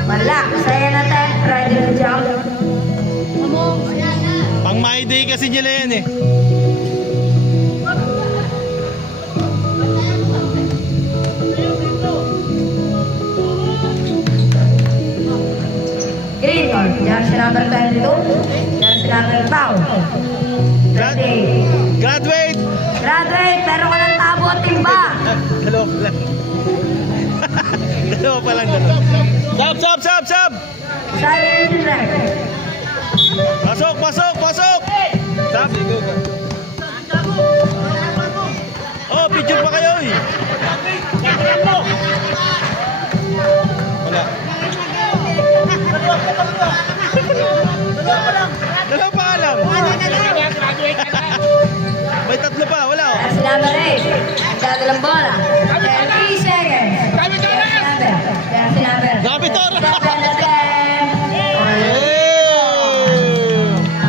Wala. Saya na 10. Ready to jump. Pang my day kasi nila yan eh. Green card. Jersey number 22. Jersey number foul. 28. Graduate! Graduate, pero ka ng tabo at timba. Dalawa pa lang. Dalawa pa lang. Sab! Silence in red. Pasok! Sab! Oh, picture pa kayo eh. Wala. Dalawa pa lang. May tatlo pa, wala oh. Jersey number 8. Nagdadalang bola. 30 seconds. Jersey number. Lapit to!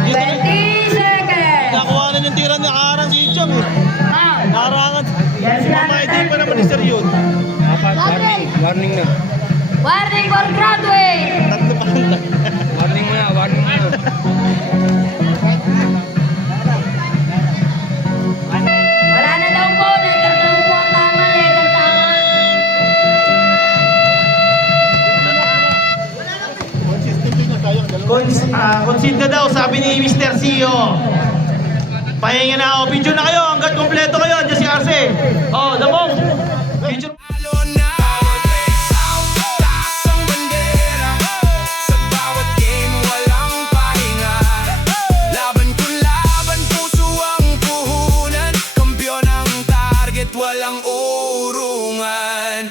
20 seconds. Nakuha na yung tira na karang si Chong eh. Foul. Narangan. Jersey number Mamay din pa naman ni Sir yun. Warning na. Warning for graduate. Tatlo pa lang. Warning mo na. Wala na daw po. Nagkataon po ang tama na kantangan. Consistency na tayo. Concede na daw, sabi ni Mr. CEO. Pahinga na ako. Video na kayo. Hanggat kompleto kayo. Diyan si Arce. Oh, damong. Video. Talo na taas ang bandera. Sa bawat game walang pahinga. Laban kung laban, puso ang puhunan. Kampiyon ang target, walang urungan.